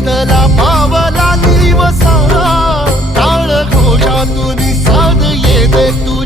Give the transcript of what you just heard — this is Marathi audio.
संतला पावला निवसा. काळ घोषातून साध येते तू.